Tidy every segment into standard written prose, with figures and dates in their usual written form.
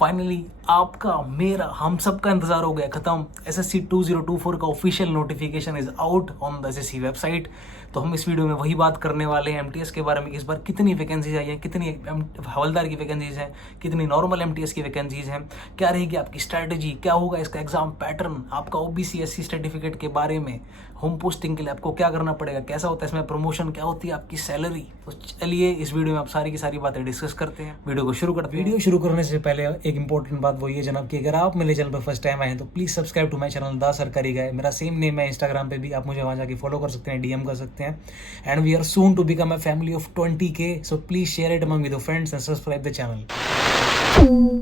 Finally आपका मेरा हम सबका इंतजार हो गया खत्म। एसएससी 2024 का official notification is out on the assessee website. तो हम इस वीडियो में वही बात करने वाले हैं एमटीएस के बारे में। इस बार कितनी वैकेंसीज आई हैं, कितनी हवलदार की वैकेंसीज हैं, कितनी नॉर्मल एमटीएस की वैकेंसीज हैं, क्या रहेगी आपकी स्ट्रैटेजी, क्या होगा इसका एग्जाम पैटर्न, आपका ओबीसी एससी सर्टिफिकेट के बारे में, होम पोस्टिंग के लिए आपको क्या करना पड़ेगा, कैसा होता है इसमें प्रमोशन, क्या होती है आपकी सैलरी। तो चलिए इस वीडियो में आप सारी की सारी बातें डिस्कस करते हैं। वीडियो को शुरू करते हैं। वीडियो शुरू करने से पहले एक इंपॉर्टेंट बात वही है जनाब कि अगर आप मेरे चैनल पर फर्स्ट टाइम आए हैं तो please subscribe to my channel the Sarkari guy. मेरा सेम नेम है इंस्टाग्राम पे भी, आप मुझे वहां जाके फॉलो कर सकते हैं, डीएम कर सकते हैं। And we are soon to become a family of 20K, so please share it among with your friends and subscribe the channel.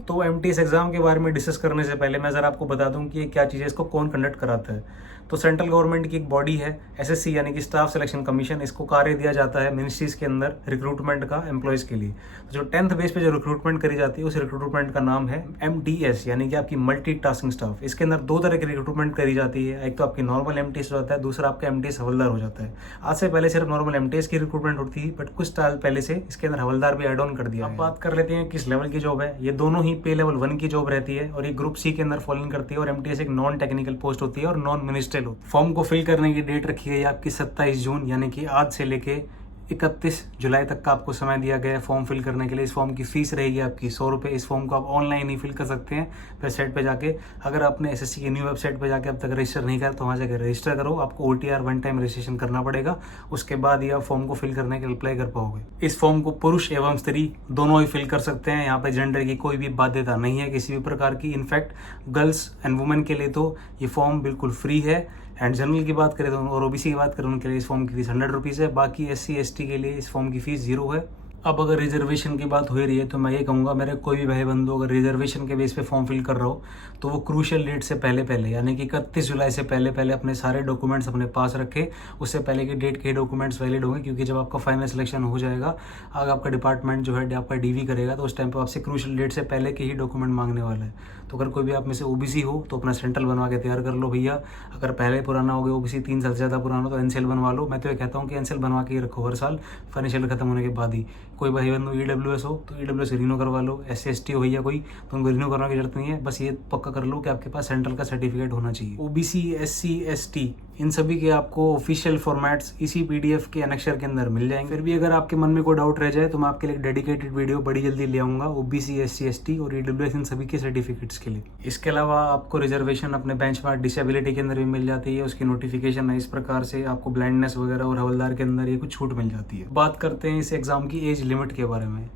तो एमटीएस एग्जाम के बारे में डिस्कस करने से पहले मैं जरा आपको बता दूं कि ये क्या चीज़ है, इसको कौन कंडक्ट कराता है। तो सेंट्रल गवर्नमेंट की एक बॉडी है एसएससी यानी कि स्टाफ सिलेक्शन कमीशन। इसको कार्य दिया जाता है मिनिस्ट्रीज के अंदर रिक्रूटमेंट का एम्प्लॉयज़ के लिए। तो जो 10th बेस पे जो रिक्रूटमेंट करी जाती है उस रिक्रूटमेंट का नाम है एमटीएस यानी कि आपकी मल्टी टास्किंग स्टाफ। इसके अंदर दो तरह की रिक्रूटमेंट करी जाती है, एक तो आपकी नॉर्मल एमटीएस होता है, दूसरा आपका एमटीएस हवलदार हो जाता है। आज से पहले सिर्फ नॉर्मल एमटीएस की रिक्रूटमेंट होती थी, बट कुछ साल पहले से इसके अंदर हवलदार भी एड ऑन कर दिया। अब बात कर लेते हैं किस लेवल की जॉब है। ये दोनों ही पे लेवल 1 की जॉब रहती है और ये ग्रुप सी के अंदर फॉलोइंग करती है। और एमटीएस एक नॉन टेक्निकल पोस्ट होती है और नॉन मिनिस्ट्रियल होती है। फॉर्म को फिल करने की डेट रखी गई है आपकी 27 जून यानी कि आज से लेके 31 जुलाई तक का आपको समय दिया गया है फॉर्म फिल करने के लिए। इस फॉर्म की फीस रहेगी आपकी 100 रुपये। इस फॉर्म को आप ऑनलाइन ही फिल कर सकते हैं वेबसाइट पे जाके। अगर आपने एसएससी की न्यू वेबसाइट पे जाके अब तक रजिस्टर नहीं करा तो वहाँ जाकर रजिस्टर करो। आपको ओटीआर 1 टाइम रजिस्ट्रेशन करना पड़ेगा, उसके बाद ही आप फॉर्म को फिल करने के लिए अप्लाई कर पाओगे। इस फॉर्म को पुरुष एवं स्त्री दोनों ही फिल कर सकते हैं। यहाँ पे जेंडर की कोई भी बाध्यता नहीं है किसी भी प्रकार की। इनफैक्ट गर्ल्स एंड वुमेन के लिए तो ये फॉर्म बिल्कुल फ्री है। एंड जनरल की बात करें तो और ओबीसी की बात करें उनके लिए इस फॉर्म की फीस 100 रुपीज़ है। बाकी एससी एसटी के लिए इस फॉर्म की फीस 0 है। अब अगर रिजर्वेशन की बात हो रही है तो मैं ये कहूँगा मेरे कोई भी भाई बंधु अगर रिजर्वेशन के बेस पे फॉर्म फिल कर रहा हो तो वो क्रूशियल डेट से पहले यानी कि 31 जुलाई से पहले अपने सारे डॉक्यूमेंट्स अपने पास रखे। उससे पहले की डेट के डॉक्यूमेंट्स वैलिड होंगे, क्योंकि जब आपका फाइनल सिलेक्शन हो जाएगा, अगर आपका डिपार्टमेंट जो है आपका डीवी करेगा तो उस टाइम पर आपसे क्रूशियल डेट से पहले के ही डॉक्यूमेंट मांगने वाला है। तो अगर कोई भी आप में से ओबीसी हो तो अपना सेंट्रल बनवा के तैयार कर लो भैया। अगर पहले पुराना हो गया ओबीसी 3 साल से ज़्यादा पुराना हो तो एनसीएल बनवा लो। मैं तो ये कहता हूँ कि एनसीएल बनवा के ही रखो हर साल फाइनेंशियल खत्म होने के बाद ही। कोई भाई बंधु ईडब्ल्यूएस हो तो ईडब्ल्यूएस रिन्यू करवा लो। एससी एसटी हो भैया कोई तो उनको रिन्यू करने की जरूरत नहीं है। बस ये पक्का कर लो कि आपके पास सेंट्रल का सर्टिफिकेट होना चाहिए। ओबीसी एससी एसटी इन सभी के आपको ऑफिशियल फॉर्मेट्स इसी पीडीएफ के एनेक्सर के अंदर मिल जाएंगे। फिर भी अगर आपके मन में कोई डाउट रह जाए तो मैं आपके लिए एक डेडिकेटेड वीडियो बड़ी जल्दी ले आऊंगा ओबीसी एससी एसटी और ईडब्ल्यूएस इन सभी के सर्टिफिकेट्स के लिए। इसके अलावा आपको रिजर्वेशन अपने बेंचमार्क डिसेबिलिटी के अंदर भी मिल जाती है। उसकी नोटिफिकेशन है इस प्रकार से, आपको ब्लाइंडनेस वगैरह और हवलदार के अंदर ये कुछ छूट मिल जाती है। बात करते हैं इस एग्जाम की एज लिमिट के बारे में।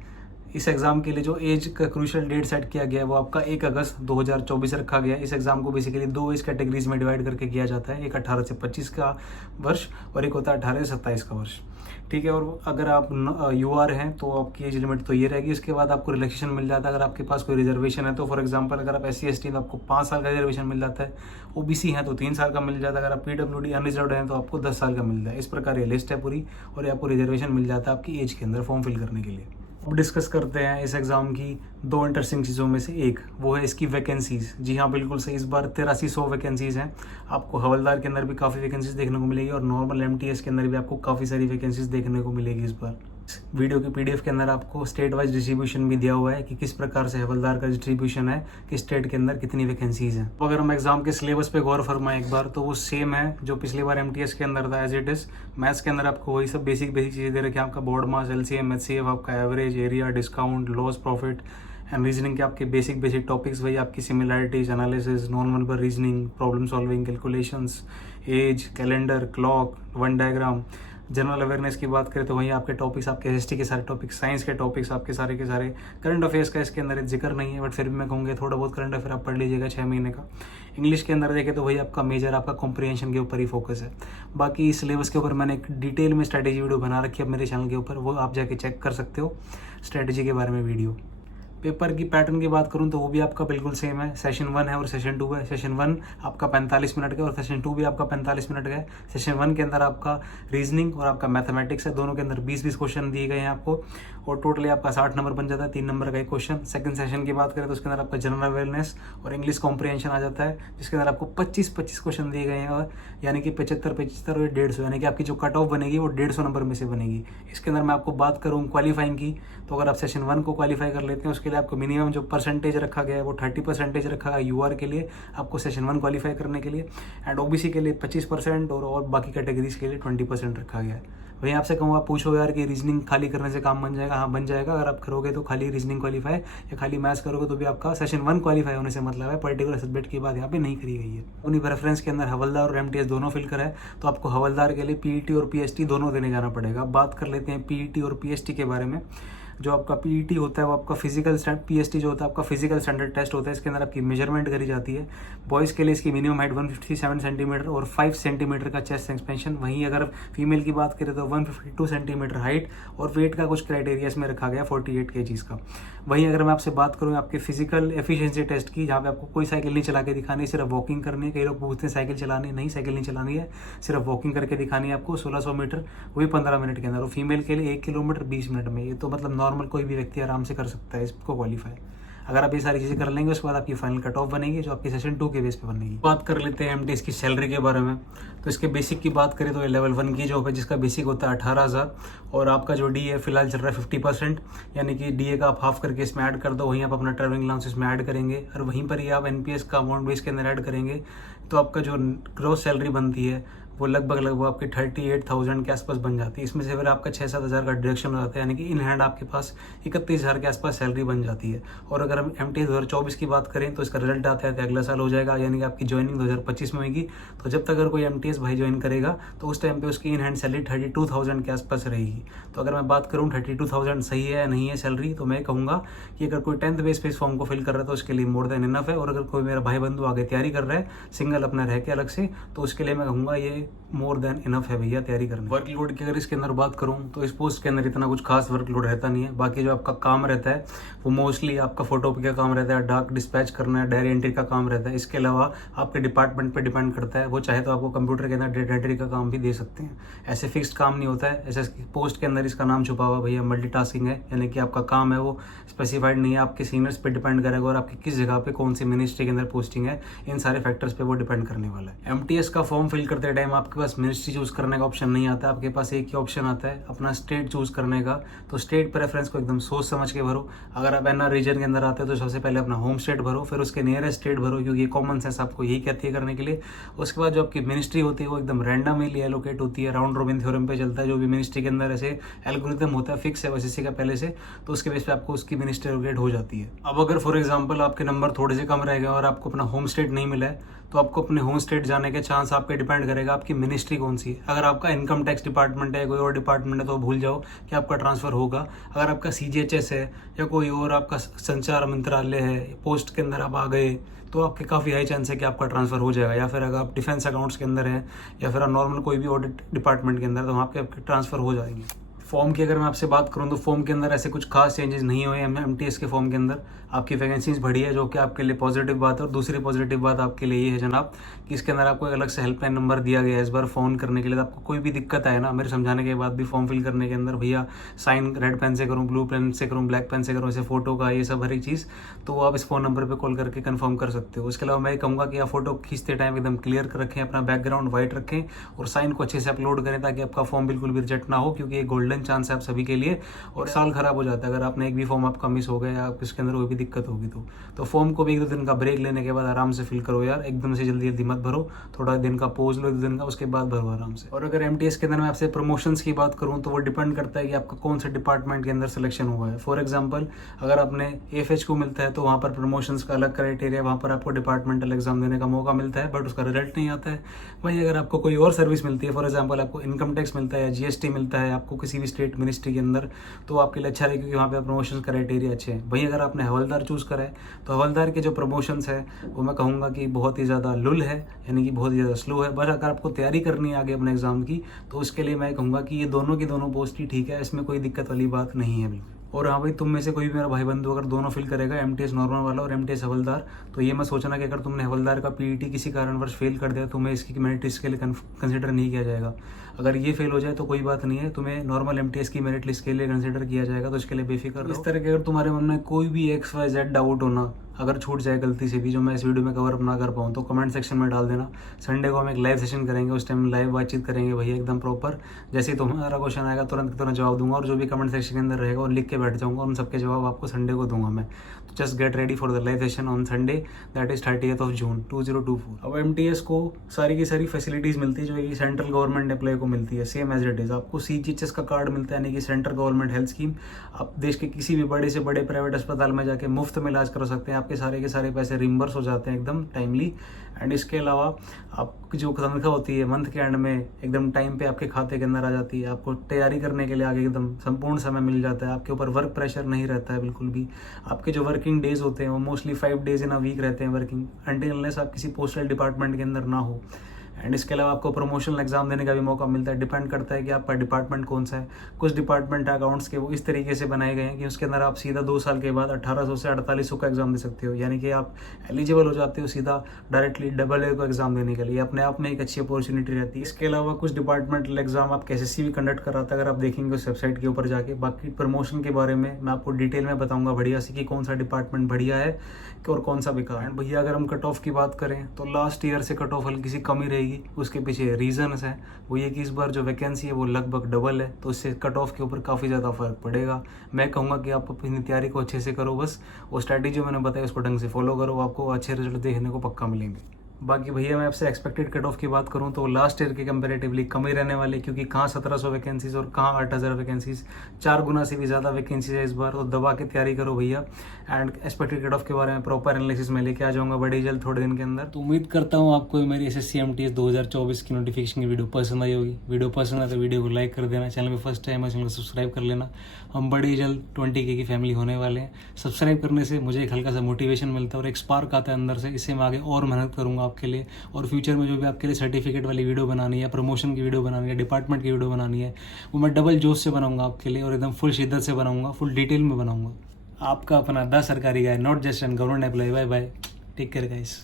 इस एग्जाम के लिए जो एज का क्रूशियल डेट सेट किया गया है वो आपका 1 अगस्त 2024 रखा गया है। इस एग्जाम को बेसिकली 2 एज कैटेगरीज में डिवाइड करके किया जाता है, एक 18 से 25 का वर्ष और एक होता है 18 से 27 का वर्ष। ठीक है, और अगर आप यूआर हैं तो आपकी एज लिमिट तो ये रहेगी। उसके बाद आपको रिलैक्सेशन मिल जाता है अगर आपके पास कोई रिजर्वेशन है तो। फॉर एग्जांपल अगर आप एससी एसटी तो आपको 5 साल का रिजर्वेशन मिल जाता है, ओबीसी है तो 3 साल का मिल जाता है, अगर आप पीडब्ल्यूडी अनरिजर्व्ड हैं तो आपको 10 साल का मिल जाए। इस प्रकार ये लिस्ट है पूरी और आपको रिजर्वेशन मिल जाता है आपकी एज के अंदर फॉर्म फिल करने के लिए। अब डिस्कस करते हैं इस एग्जाम की 2 इंटरेस्टिंग चीज़ों में से एक, वो है इसकी वैकेंसीज। जी हाँ बिल्कुल सही, इस बार 8300 वैकेंसीज हैं। आपको हवलदार के अंदर भी काफ़ी वैकेंसीज देखने को मिलेगी और नॉर्मल एमटीएस के अंदर भी आपको काफ़ी सारी वैकेंसीज देखने को मिलेगी इस बार। वीडियो की पीडीएफ के अंदर आपको स्टेट वाइज डिस्ट्रीब्यूशन भी दिया हुआ है कि किस प्रकार से हवलदार का डिस्ट्रीब्यूशन है, कि स्टेट के अंदर कितनी वैकेंसीज हैं। तो अगर हम एग्जाम के सिलेबस पे गौर फरमाएं एक बार तो वो सेम है जो पिछली बार एमटीएस के अंदर था एज इट इज। मैथ्स के अंदर आपको वही सब बेसिक चीज़ें दे रखी है, आपका बोर्ड मास, एलसीएम, एचसीएफ, आपका average, area, discount, loss, profit and reasoning के आपके बेसिक टॉपिक्स वही आपकी similarities, analysis, non verbal reasoning, problem solving, calculations, age, calendar, clock, Venn diagram. General awareness की बात करें तो वहीं आपके टॉपिक्स, आपके हिस्ट्री के सारे टॉपिक्स, साइंस के टॉपिक्स आपके सारे के सारे। करंट अफेयर्स का इसके अंदर जिक्र नहीं है, बट फिर भी मैं कहूँगा थोड़ा बहुत करंट अफेयर आप पढ़ लीजिएगा 6 महीने का। इंग्लिश के अंदर देखें तो वही आपका मेजर आपका कॉम्प्रिहेंशन के ऊपर ही फोकस है। बाकी सिलेबस के ऊपर मैंने एक डिटेल में स्ट्रैटेजी वीडियो बना रखी है मेरे चैनल के ऊपर, वो आप जाके चेक कर सकते हो स्ट्रैटेजी के बारे में वीडियो। पेपर की पैटर्न की बात करूं तो वो भी आपका बिल्कुल सेम है। सेशन 1 है और सेशन 2 है। सेशन 1 आपका 45 मिनट का और सेशन 2 भी आपका 45 मिनट का है। सेशन 1 के अंदर आपका रीजनिंग और आपका मैथमेटिक्स है, दोनों के अंदर 20-20 क्वेश्चन दिए गए हैं आपको और टोटली आपका 60 नंबर बन जाता है, 3 नंबर का एक क्वेश्चन। सेकंड सेशन की बात करें तो उसके अंदर आपका जनरल अवेयरनेस और इंग्लिश कॉम्प्रिहेंशन आ जाता है, जिसके अंदर आपको 25-25 क्वेश्चन दिए गए हैं और यानी कि 75-75 और 150, यानी कि आपकी जो कट ऑफ बनेगी वो 150 नंबर में से बनेगी। इसके अंदर मैं आपको बात करूँ क्वालिफाइंग की तो अगर आप सेशन 1 को क्वालिफाई कर लेते हैं उसके लिए आपको मिनिमम जो परसेंटेज रखा गया है वो 30% रखा है यूआर के लिए, आपको सेशन 1 क्वालिफाई करने के लिए, एंड ओबीसी के लिए 25% और बाकी कैटेगरीज के लिए 20% रखा गया है। वहीं आपसे कहूँगा, पूछो यार कि रीजनिंग खाली करने से काम बन जाएगा? हाँ बन जाएगा। अगर आप करोगे तो खाली रीजनिंग क्वालिफाई या खाली मैथ्स करोगे तो भी आपका सेशन 1 क्वालिफाई होने से मतलब है। पर्टिकुलर सब्जेक्ट की बात यहाँ पे नहीं करी गई है। उन्हीं प्रेफरेंस के अंदर हवलदार और एमटीएस दोनों फिल है, तो आपको हवलदार के लिए पीईटी और पीएसटी दोनों देने जाना पड़ेगा। अब बात कर लेते हैं पीईटी और पीएसटी के बारे में। जो आपका पीईटी होता है वो आपका फिजिकल पीएसटी जो होता है आपका फिजिकल स्टैंडर्ड टेस्ट होता है। इसके अंदर आपकी मेजरमेंट करी जाती है। बॉयज़ के लिए इसकी मिनिमम हाइट 157 सेंटीमीटर और 5 सेंटीमीटर का चेस्ट एक्सपेंशन। वहीं अगर फीमेल की बात करें तो 152 सेंटीमीटर हाइट और वेट का कुछ क्राइटेरिया इसमें रखा गया 48 kg का। वहीं अगर मैं आपसे बात करूँ आपके फिजिकल एफिशिएंसी टेस्ट की, जहाँ पे आपको कोई साइकिल नहीं चला के दिखानी है, सिर्फ वॉकिंग करनी है। कई लोग पूछते हैं साइकिल चलानी है, नहीं साइकिल नहीं चलानी है, सिर्फ वॉकिंग करके दिखानी है आपको 1600 मीटर, वही 15 मिनट के अंदर। और फीमेल के लिए 1 किलोमीटर 20 मिनट में। ये तो मतलब नॉर्मल कोई भी व्यक्ति आराम से कर सकता है इसको क्वालिफाई। अगर आप ये सारी चीज़ें कर लेंगे उसके बाद आपकी फाइनल कट ऑफ बनेगी जो आपकी सेशन 2 के बेस पे बनेगी। बात कर लेते हैं एमटीएस की सैलरी के बारे में। तो इसके बेसिक की बात करें तो ये लेवल 1 की जॉब है जिसका बेसिक होता है 18,000 और आपका जो डी है फिलहाल चल रहा है 50%, यानी कि डीए का आप हाफ करके इसमें ऐड कर दो। वहीं आप अपना ट्रैवलिंग अलाउंस इसमें ऐड करेंगे और वहीं पर ही आप एनपीएस का अमाउंट भी इसके अंदर ऐड करेंगे, तो आपका जो ग्रॉस सैलरी बनती है वो लगभग आपकी 38,000 के आसपास बन जाती है। इसमें से फिर आपका 6-7 हज़ार का डिडक्शन हो जाता है, यानी कि इन हैंड आपके पास 31,000 के आसपास सैलरी बन जाती है। और अगर हम एमटीएस 2024 की बात करें तो इसका रिजल्ट आता है तो अगला साल हो जाएगा, यानी कि आपकी ज्वाइनिंग 2025 में होगी। तो जब तक अगर कोई एमटीएस भाई ज्वाइन करेगा तो उस टाइम पे उसकी इन हैंड सैलरी 32,000 के आसपास रहेगी। तो अगर मैं बात करूँ 32,000 सही है या नहीं है सैलरी, तो मैं कहूँगा कि अगर कोई 10th बेस पे इस फॉर्म को फिल कर रहा है तो उसके लिए मोर देन इनफ है। और अगर कोई मेरा भाई बंधु आगे तैयारी कर रहा है सिंगल अपना रह के अलग से, तो उसके लिए मैं कहूँगा ये मोर देन इनफ है भैया तैयारी करनी। वर्कलोड की अगर इसके अंदर बात करूं तो इस पोस्ट के अंदर इतना कुछ खास वर्कलोड रहता नहीं है। बाकी जो आपका काम रहता है वो मोस्टली आपका फोटोकॉपी का काम रहता है, डाक डिस्पैच करना है, डायरी एंट्री का काम रहता है। इसके अलावा आपके डिपार्टमेंट पे डिपेंड करता है, वो चाहे तो आपको कंप्यूटर के अंदर डेटा एंट्री का काम भी दे सकते हैं। ऐसे फिक्स्ड काम नहीं होता है। ऐसे पोस्ट के अंदर इसका नाम छुपा हुआ भैया मल्टीटास्किंग है, यानी कि आपका काम है वो स्पेसिफाइड नहीं है, आपके सीनियर्स पे डिपेंड करेगा और आपकी किस जगह पे कौन सी मिनिस्ट्री के अंदर पोस्टिंग है, इन सारे फैक्टर्स पे वो डिपेंड करने वाला है। एमटीएस का फॉर्म फिल करते टाइम आपके पास मिनिस्ट्री चूज करने का ऑप्शन नहीं आता है, आपके पास एक ही ऑप्शन आता है अपना स्टेट चूज करने का। तो स्टेट प्रेफरेंस को एकदम सोच समझ के भरो। अगर आप एनआर रीजन के अंदर आते हो तो सबसे पहले अपना होम स्टेट भरो, फिर उसके नियरेस्ट स्टेट भरो, क्योंकि ये कॉमन सेंस आपको यही कहती है करने के लिए। उसके बाद जो आपकी मिनिस्ट्री होती है वो एकदम रैंडमली एलोकेट होती है, राउंड रॉबिन थ्योरम पे चलता है। जो भी मिनिस्ट्री के अंदर ऐसे एल्गोरिथम होता है फिक्स है वैसे का पहले से, तो उसके बेस पे आपको उसकी मिनिस्ट्री एलोकेट हो जाती है। अब अगर फॉर एग्जाम्पल आपके नंबर थोड़े से कम रह गए और आपको अपना होम स्टेट नहीं मिला है, तो आपको अपने होम स्टेट जाने के चांस आप पे डिपेंड करेगा आपकी मिनिस्ट्री कौन सी है। अगर आपका इनकम टैक्स डिपार्टमेंट है, कोई और डिपार्टमेंट है, तो भूल जाओ कि आपका ट्रांसफर होगा। अगर आपका सीजीएचएस है या कोई और आपका संचार मंत्रालय है, पोस्ट के अंदर आप आ गए, तो आपके काफ़ी हाई चांस है कि आपका ट्रांसफर हो जाएगा। या फिर अगर आप डिफेंस अकाउंट्स के अंदर हैं या फिर नॉर्मल कोई भी ऑडिट डिपार्टमेंट के अंदर, तो वहाँ पे आपके ट्रांसफर हो जाएंगे। फॉर्म की अगर मैं आपसे बात करूं तो फॉर्म के अंदर ऐसे कुछ खास चेंजेस नहीं हुए हैं एमटीएस के फॉर्म के अंदर। आपकी वैकेंसीज बढ़ी है जो कि आपके लिए पॉजिटिव बात है। और दूसरी पॉजिटिव बात आपके लिए ये है जनाब कि इसके अंदर आपको एक अलग से हेल्पलाइन नंबर दिया गया है इस बार फ़ोन करने के लिए। तो आपको कोई भी दिक्कत आए ना, मेरे समझाने के बाद भी फॉर्म फिल करने के अंदर, भैया साइन रेड पेन से करूँ, ब्लू पेन से करूँ, ब्लैक पेन से करूँ, ऐसे फोटो का ये सब हर एक चीज़, तो आप इस फोन नंबर पर कॉल करके कन्फर्म कर सकते हो। उसके अलावा मैं कहूँगा कि आप फोटो खींचते टाइम एकदम क्लियर कर रखें, अपना बैकग्राउंड वाइट रखें और साइन को अच्छे से अपलोड करें ताकि आपका फॉर्म बिल्कुल भी रिजेक्ट ना हो, क्योंकि ये गोल्डन चांस है आप सभी के लिए। और साल खराब हो जाता है अगर आपने एक भी फॉर्म आपका मिस हो गया या इसके अंदर कोई भी दिक्कत होगी तो फॉर्म को भी 1-2 दिन का ब्रेक लेने के बाद आराम से फिल करो यार। एकदम से जल्दी जल्दी मत भरो, थोड़ा दिन का पोज लो 1 दिन का, उसके बाद भरो आराम से। और अगर एमटीएस के अंदर मैं आपसे प्रमोशंस की बात करूं तो वो डिपेंड करता है कि आपका कौन से डिपार्टमेंट के अंदर सिलेक्शन हुआ है। फॉर एग्जाम्पल अगर आपने एफएच को मिलता है तो वहाँ पर प्रमोशंस का अलग क्राइटेरिया, वहाँ पर आपको डिपार्टमेंटल एग्जाम देने का मौका मिलता है बट उसका रिजल्ट नहीं आता है। वहीं अगर आपको कोई और सर्विस मिलती है, फॉर एग्जाम्पल आपको इनकम टैक्स मिलता है या जीएसटी मिलता है आपको किसी भी स्टेट मिनिस्ट्री के अंदर, तो आपके लिए अच्छा है क्योंकि वहाँ पे प्रमोशन क्राइटेरिया अच्छे हैं। वहीं अगर आपने हवलदार चूज करा है तो हवलदार के जो प्रमोशंस है वो मैं कहूँगा कि बहुत ही ज़्यादा लुल है, यानी कि बहुत ही ज़्यादा स्लो है। बट अगर आपको तैयारी करनी है आगे अपने एग्जाम की तो उसके लिए मैं कहूँगा कि ये दोनों की दोनों पोस्ट ही ठीक है, इसमें कोई दिक्कत वाली बात नहीं है बिल्कुल। और हाँ भाई, तुम में से कोई भी मेरा भाई बंधु अगर दोनों फिल करेगा, एमटीएस नॉर्मल वाला और एमटीएस हवलदार, तो ये मत सोचना कि अगर तुमने हवलदार का पीईटी किसी कारणवश फेल कर दिया तुम्हें इसकी मेरिट लिस्ट के लिए कंसिडर नहीं किया जाएगा। अगर ये फेल हो जाए तो कोई बात नहीं है, तुम्हें नॉर्मल एमटीएस की मेरिट लिस्ट के लिए कंसिडर किया जाएगा, तो इसके लिए बेफिक्र रहो। इस तरह के अगर तुम्हारे मन में कोई भी XYZ डाउट हो ना, अगर छूट जाए गलती से भी जो मैं इस वीडियो में कवर ना कर पाऊँ तो कमेंट सेक्शन में डाल देना। संडे को हम एक लाइव सेशन करेंगे, उस टाइम लाइव बातचीत करेंगे भैया एकदम प्रॉपर। जैसे ही तुम्हारा क्वेश्चन आएगा तुरंत तुरंत जवाब दूंगा, और जो भी कमेंट सेक्शन के अंदर रहेगा और लिख के बैठ जाऊँगा, उन सबके जवाब आपको संडे को दूंगा मैं। तो just get ready for the live session on Sunday, that is 30th जून 2024। अब MTS को सारी की सारी फैसिलिटीज़ मिलती है जो कि सेंट्रल गवर्नमेंट एम्प्लॉय को मिलती है, सेम एज इट इज़। आपको CGHS का कार्ड मिलता है, यानी कि सेंट्रल गवर्नमेंट हेल्थ स्कीम। आप देश के किसी भी बड़े से बड़े प्राइवेट अस्पताल में जाके मुफ्त में इलाज कर सकते हैं, आपके सारे के सारे पैसे रिम्बर्स हो जाते हैं एकदम टाइमली। एंड इसके अलावा आपकी जो तनख्वाह होती है मंथ के एंड में एकदम टाइम पे आपके खाते के अंदर आ जाती है। आपको तैयारी करने के लिए आगे एकदम संपूर्ण समय मिल जाता है, आपके ऊपर वर्क प्रेशर नहीं रहता है बिल्कुल भी। आपके जो वर्किंग डेज होते हैं वो mostly 5 days in a week रहते हैं वर्किंग, अनटिल अनलेस आप किसी पोस्टल डिपार्टमेंट के अंदर ना हो। एंड इसके अलावा आपको प्रमोशनल एग्जाम देने का भी मौका मिलता है, डिपेंड करता है कि आपका डिपार्टमेंट कौन सा है। कुछ डिपार्टमेंट अकाउंट्स के वो इस तरीके से बनाए गए हैं कि उसके अंदर आप सीधा 2 साल के बाद 1800 से 4800 का एग्जाम दे सकते हो, यानी कि आप एलिजिबल हो जाते हो सीधा डायरेक्टली AA को एग्जाम देने के लिए। अपने आप में एक अच्छी अपॉर्चुनिटी रहती है। इसके अलावा कुछ डिपार्टमेंटल एग्जाम आप SSC भी कंडक्ट कराता है, अगर आप देखेंगे उस वेबसाइट के ऊपर जाके। बाकी प्रमोशन के बारे में मैं आपको डिटेल में बताऊंगा बढ़िया से कि कौन सा डिपार्टमेंट बढ़िया है और कौन सा बेकार है। भैया अगर हम कट ऑफ की बात करें तो लास्ट ईयर से कट ऑफ हल्की सी कमी रहेगी, उसके पीछे रीजंस है। वो ये कि इस बार जो वैकेंसी है वो लगभग डबल है, तो इससे कट ऑफ के ऊपर काफ़ी ज़्यादा फर्क पड़ेगा। मैं कहूँगा कि आप अपनी तैयारी को अच्छे से करो, बस वो स्ट्रैटेजी जो मैंने बताया उसको ढंग से फॉलो करो, आपको अच्छे रिजल्ट देखने को पक्का मिलेंगे। बाकी भैया मैं आपसे एक्सपेक्टेड कट ऑफ की बात करूं तो लास्ट ईयर के कंपैरेटिवली कम ही रहने वाली, क्योंकि कहाँ 1700 वैकेंसीज और कहाँ 8000 वैकेंसीज, 4 गुना से भी ज़्यादा वैकेंसीज है इस बार। तो दबा के तैयारी करो भैया। एंड एक्सपेक्टेड कट ऑफ के बारे में प्रॉपर एनालिसिस में लेके आ जाऊंगा बड़ी जल्द थोड़े दिन के अंदर। तो उम्मीद करता हूँ आपको मेरी SSC MTS 2024 की नोटिफिकेशन की वीडियो पसंद आई होगी। वीडियो पसंद आए तो वीडियो को लाइक कर देना, चैनल में फर्स्ट टाइम है चैनल को सब्सक्राइब कर लेना। हम बड़ी जल्द 20K की फैमिली होने वाले हैं। सब्सक्राइब करने से मुझे एक हल्का सा मोटिवेशन मिलता है और एक स्पार्क आता है अंदर से, इससे मैं आगे और मेहनत करूँगा आपके लिए। और फ्यूचर में जो भी आपके लिए सर्टिफिकेट वाली वीडियो बनानी है, प्रमोशन की वीडियो बनानी है, डिपार्टमेंट की वीडियो बनानी है, वो मैं डबल जोश से बनाऊंगा आपके लिए और एकदम फुल शिद्दत से बनाऊंगा, फुल डिटेल में बनाऊंगा। आपका अपना 10 सरकारी guy, not just an government employ. Bye bye, take care guys.